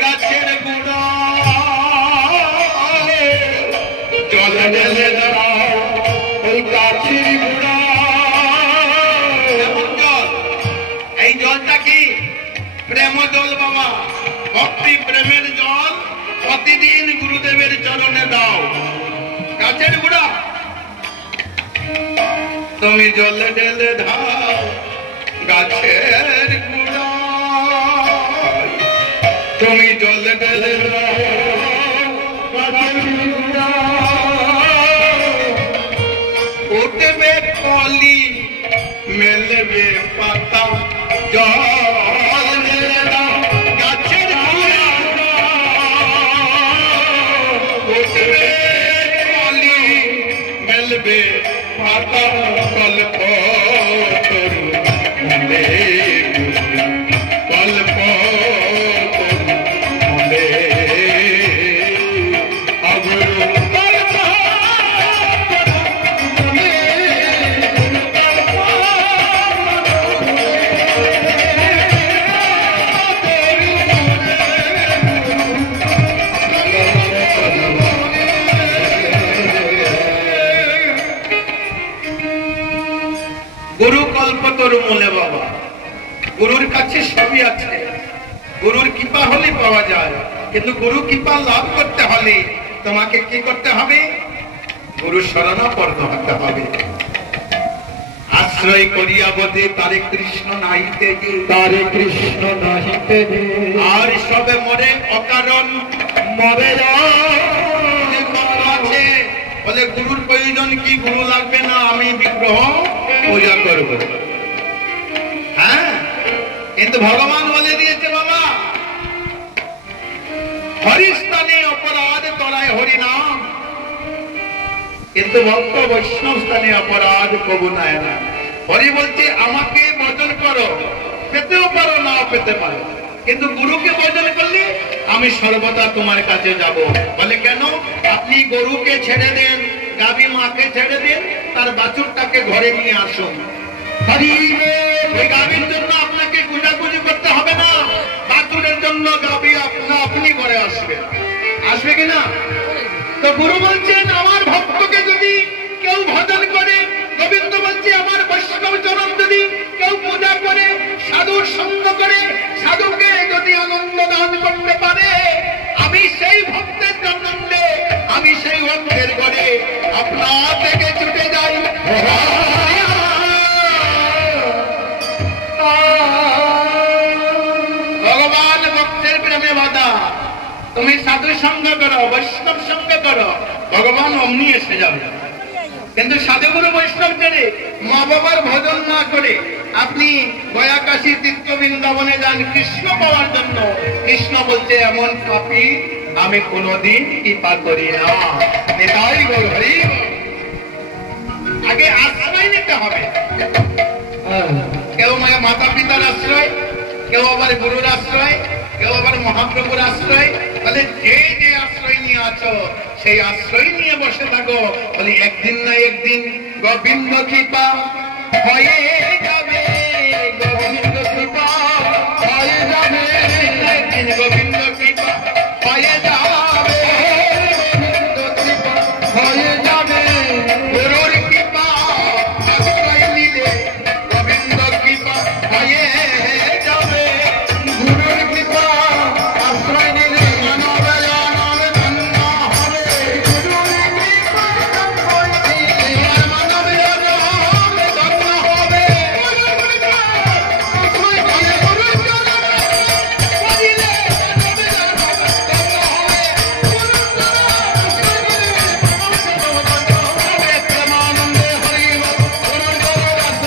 গাছের গুড়া জল ঢেলে দাও ওই গাছের গুড়া। এই জলটা কি? প্রেম জল বাবা, ভক্তি প্রেমের জল। প্রতিদিন গুরুদেবের চরণে দাও। গাছের গুড়া তুমি জল ঢেলে দাও গাছের গুড়া, তুমি জল ঢেলে দাও গাছের গুড়া। উঠবে কলি মেলবে পাতা জল ঢেলে দাও গাছের গুড়া। উঠবে কলি মেলবে পাতা কল্প তরু মনে কল্প তরু মনে অগুরু কল্প মনে গুরু কল্পতরু মূলে বাবা। গুরুর কাছে সবই আছে, গুরুর কৃপা হলে পাওয়া যায়। কিন্তু গুরু কৃপা লাভ করতে হলে তোমাকে কি করতে হবে? গুরু শরণাপন্ন হতে হবে। আশ্রয় করিয়া বোধে তারে কৃষ্ণ নাহিতে যে, তারে কৃষ্ণ নাহিতে যে, আর সবে মরে অকারণ মরে আছে। বলে গুরুর প্রয়োজন কি? গুরু লাগবে না, আমি বিগ্রহ পূজা করব। হ্যাঁ, কিন্তু ভগবান বলে দিয়েছে বাবা, হরিস্থানে অপরাধ তরায় হরিনাম, কিন্তু ভক্ত বৈষ্ণব স্থানে অপরাধ কবু নাই না। হরি বলছে আমাকে ভজন করো, পেতেও পারো নাও পেতে পারো, কিন্তু গুরুকে ভজন করলে আমি সর্বদা তোমার কাছে যাব। বলে কেন? আপনি গরুকে ছেড়ে দেন, গাভী মাকে ছেড়ে দেন, তার বাছুরটাকে ঘরে নিয়ে আসুন। ওই গাভীর জন্য আপনাকে গুজাগুজি করতে হবে না, বাছুরের জন্য গাভী আপনি ঘরে আসবে। আসবে কিনা? তো গুরু বলছেন আমার ভক্তকে যদি কেউ ভজন করে, গোবিন্দ বলছে আমার বৈষ্ণব চরণ যদি কেউ পূজা করে, সাধুর সঙ্গ করে, সাধুকে যদি আনন্দ দান করতে পারে, আমি সেই ভক্তের জন্মে, আমি সেই ভক্তের ঘরে আপনার থেকে ছুটে যাই। ভগবান ভক্তের প্রেমে বাধা। তুমি সাধু সঙ্গ করো, বৈষ্ণব সঙ্গ করো, ভগবান অমনি এসে যাবে। কিন্তু সাধুগুরু বৈষ্ণব ছেড়ে মা বাবার ভজন না করে আপনি গয়াকাশী তীর্থ বৃন্দাবনে যান কৃষ্ণ পাওয়ার জন্য। কৃষ্ণ বলছে এমন পাপী আমি কোনদিন কৃপা করি না। নেতাই গৌর হরি। আগে আশ্রয় নিতে হবে। কেউ মাতা পিতার আশ্রয়, কেউ আবার গুরুর আশ্রয়, কেউ আবার মহাপ্রভুর আশ্রয়। বলে যে যে আশ্রয় নিয়ে আছো সেই আশ্রয় নিয়ে বসে থাকো। বলে একদিন না একদিন গোবিন্দ কৃপা হয়ে যাবে, গোবিন্দ কৃপা হয়ে যাবে, একদিন গোবিন্দ কৃপা হয়ে যাবে, গোবিন্দ কৃপা হয়ে যাবে। গুরুর কৃপা আশ্রয় নিলে গোবিন্দ কৃপা হয়ে যাবে, গুরুর কৃপা আশ্রয় নিলে মানবে মানবে ধন্য হবে, গুরুর কৃপা আশ্রয় নিলে মানবে মানবে ধন্য হবে, গুরুর কৃপা আশ্রয় নিলে গুরুর চরণে পড়িলে মানবে মানবে ধন্য হবে, গুরুর চরণে প্রেমানন্দে হরি বল, গুরুর চরণে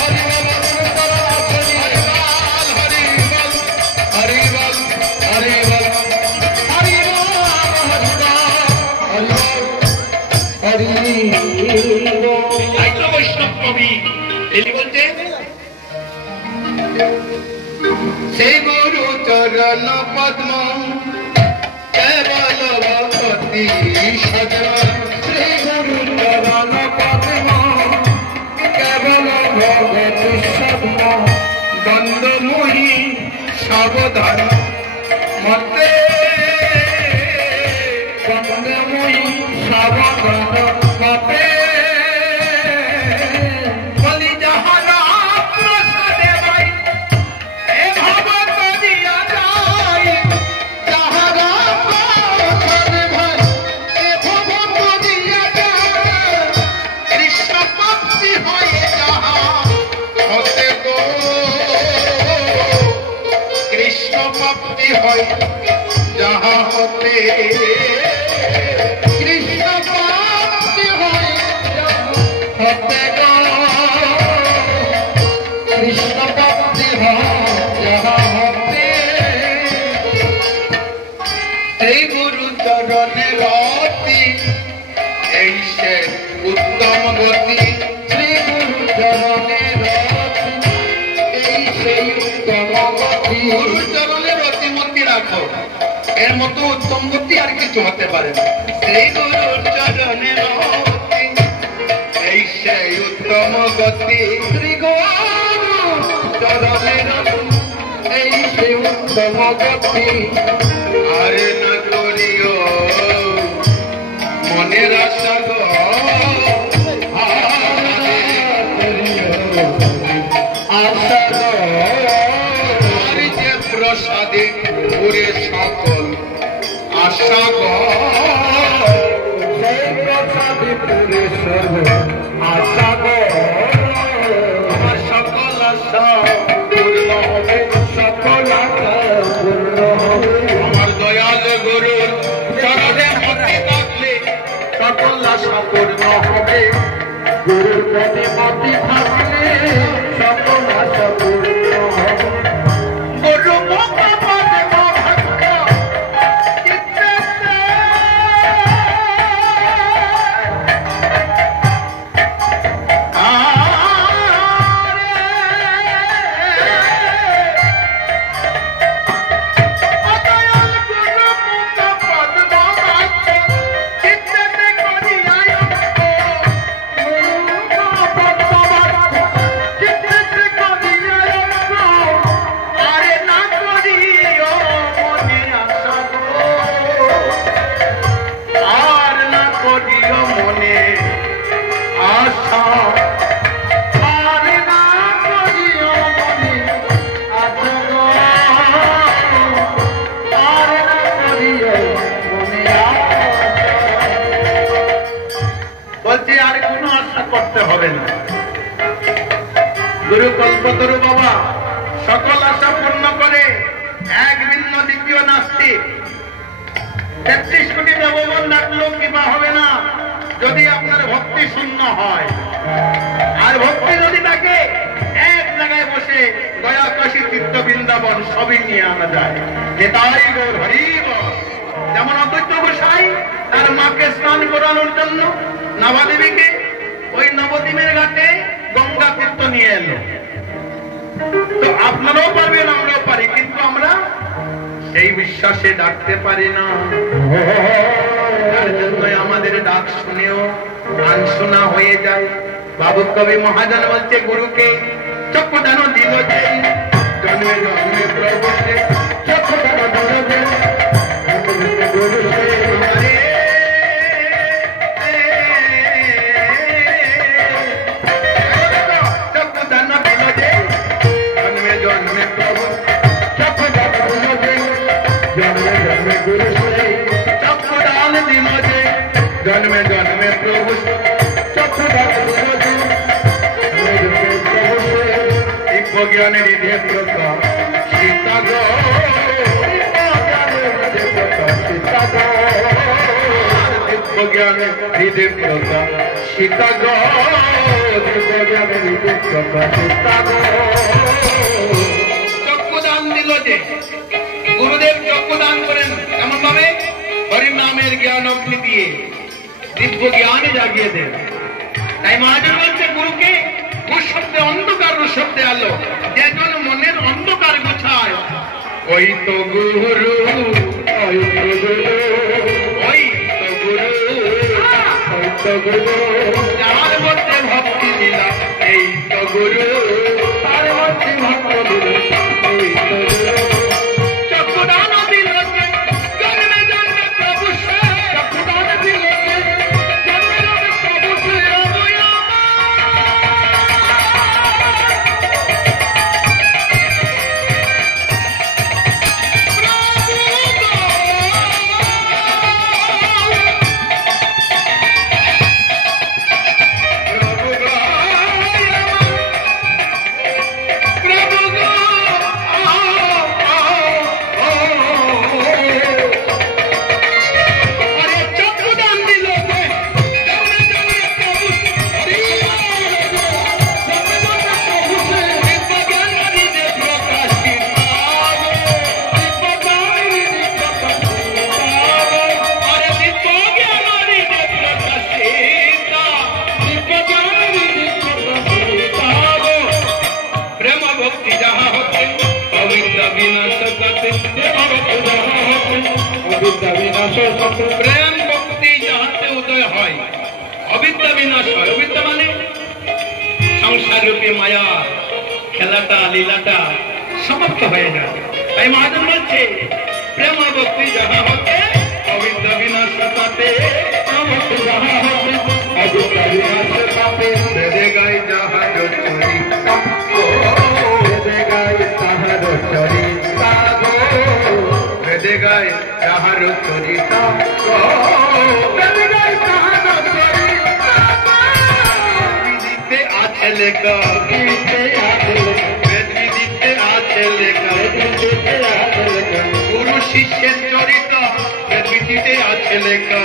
হরি বল, গুরুর চরণে হরি বল, হরি বল, হরি বল, হরি বল। বৈষ্ণব কবি এলি বলছে সেই গুরু চরণ পদ্ম কেবল ভক্তি সজন, শ্রী গুরু চরণ পদ্ম কেবল ভগবতী সদন, দ্বন্দ্ব মোহি সাবধান হতে বন্দময়ী সাবধান মতে বলি যাহারা প্রসাদে ভাই এ ভাব করিয়া যাই যাহারা প্রসাদে ভাই এ ভাব করিয়া যাই কৃষ্ণ ভক্তি হয়ে যাহা হতে গো কৃষ্ণ ভক্তি হয় যাহা হতে কৃষ্ণ ভক্তি হয় হতে গো কৃষ্ণ ভক্তি হয় যাহা হতে এই গুরু চরণে রতি এই সে উত্তম গতি শ্রী গুরু চরণে রতি এই সেই উত্তম গতি গুরু চরণে রতিমতি রাখো এর মতো উত্তম গতি আর কিছু হতে পারে না সেই গুরুর চরণে রতি এই সেই উত্তম গতি শ্রী গুরু চরণে রতি এই সেই উত্তম গতি আর না করিও মনের আশা গো আশা আর যে প্রসাদে ঘুরে সকল আশা গো সেই প্রসাদে পুরে সর্ব আশা গো আমার সকল আশা পূর্ণ হবে সকল আশা পূর্ণ হবে আমার দয়াল গুরুর চরণে মতি থাকলে সকল আশা পূর্ণ হবে গুরুর পদে মতি থাকলে সকল আশা পূর্ণ হবে গুরু মুখ পদে ভক্ত চিত্তে বলছি আর কোনো আশা করতে হবে না গুরু কল্পতরু বাবা সকল আশা পূর্ণ করে এক ভিন্ন দ্বিতীয় নাস্তিক 33 কোটি দেবগণ ডাকলেও কৃপা হবে না যদি আপনার ভক্তি শূন্য হয় আর ভক্তি যদি থাকে এক জায়গায় বসে দয়া কাশী তীর্থ বৃন্দাবন সবই নিয়ে আনা যায় নেতাই গৌর হরি বল। যেমন অদ্বৈত গোসাই তার মাকে স্নান করানোর জন্য নবদেবীকে ওই নবদ্বীপের ঘাটে গঙ্গা তীর্থ নিয়ে এলো তো আপনারাও পারবেন আমরাও পারি কিন্তু আমরা সেই বিশ্বাসে ডাকতে পারি না তার জন্যই আমাদের ডাক শুনেও আনশোনা হয়ে যায় বাবু কবি মহাজন বলছে গুরুকে চক্ষুদান দিল যে জন্মে জন্মে প্রভু সে চক্ষুদান দিল যে গুরু সে চক্ষুদান দিল যে জন্মে জন্মে প্রভু চক্ষুদান দিল যে জন্মে জন্মে গুরু সে চক্ষুদান দিল যে জন্মে জন্মে প্রভু চক্ষুদান দিল যে জন্মে জন্মে প্রভু সে জ্ঞানের হৃদে প্রকাশ সীতা গো জ্ঞানের হৃদে প্রকাশ সীতা গো জ্ঞানের হৃদে প্রকাশ সীতা গো চক্ষুদান দিল যে গুরুদেব চক্ষুদান করেন কেমন ভাবে হরি নামের জ্ঞান অগ্নি দিয়ে দিব্য জ্ঞান জাগিয়ে দেন তাই মহাজন বলছে গুরুকে ঘুষ শব্দে অন্ধকার শব্দে আলো যেজন মনের অন্ধকার গোছায় ওই তো গুরু ওই তো গুরু ওই তো গুরু ওই তো গুরু যার মধ্যে ভক্তি দিলা এই তো গুরু তার মধ্যে ভক্ত দিল এই তো গুরু চক্ষুদান দিল প্রেম ভক্তি যাহাতে উদয় হয় অবিদ্যা বিনাশ হয়। অবিদ্যা মানে সংসার রূপে মায়া খেলাটা লীলাটা সমাপ্ত হয়ে যায়। তাই মহাজন বলছে প্রেম ভক্তি যাহা হতে অবিদ্যা বিনাশ তাতে বেদে গাই যাহার চরিতা বেদে গাই তাহার চরিতা বেদে গাই তাহার চরিতা বেদে গাই তাহার চরিতা বিদিতে আছে লেখা বিদিতে আছে লেখা গুরু শিষ্যের চরিতা বিদিতে আছে লেখা